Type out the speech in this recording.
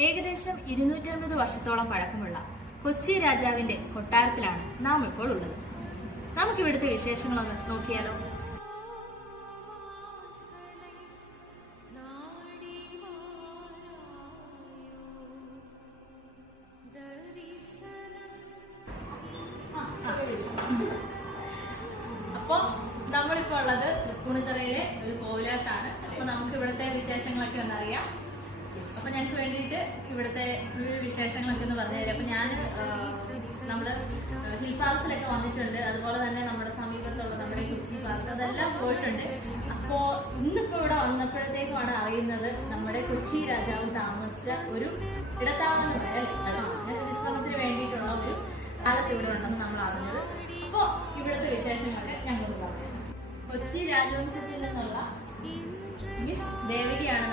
ഏകദേശം ഇരുന്നൂറ്റമ്പത് വർഷത്തോളം പഴക്കമുള്ള കൊച്ചി രാജാവിന്റെ കൊട്ടാരത്തിലാണ് നാം ഇപ്പോൾ ഉള്ളത്. നമുക്ക് ഇവിടുത്തെ വിശേഷങ്ങളൊന്ന് നോക്കിയാലോ? അപ്പോ ഉള്ളത് ഒരു കോവിലകത്താണ് അപ്പൊ നമുക്ക് ഇവിടുത്തെ വിശേഷങ്ങളൊക്കെ ഒന്നറിയാം. അപ്പൊ വേണ്ടിയിട്ട് ഇവിടുത്തെ ഫുൾ വിശേഷങ്ങളൊക്കെ ഒന്ന് പറഞ്ഞുതരാം അപ്പൊ ഞാൻ നമ്മുടെ ഹിൽ ഹൗസിലൊക്കെ വന്നിട്ടുണ്ട്. അതുപോലെ തന്നെ നമ്മുടെ സമീപത്തുള്ള നമ്മുടെ കുച്ചി പാസ് അതെല്ലാം പോയിട്ടുണ്ട്. അപ്പോ ഇന്നിപ്പോ ഇവിടെ വന്നപ്പോഴത്തേക്കുമാണ് അറിയുന്നത് നമ്മുടെ കൊച്ചി രാജാവ് താമസിച്ച ഒരു ഇടത്താവളം എന്ന് വിശ്രമത്തിന് വേണ്ടിയിട്ടുള്ള ഒരു പാലസ് ഇവിടെ ഉണ്ടെന്ന് നമ്മൾ അറിഞ്ഞത്. അപ്പോ ഇവിടുത്തെ വിശേഷങ്ങളൊക്കെ ഞങ്ങൾ പറയാം. കൊച്ചി രാജവംശത്തിൽ നിന്നുള്ള മിസ് ദേവകിയാണ്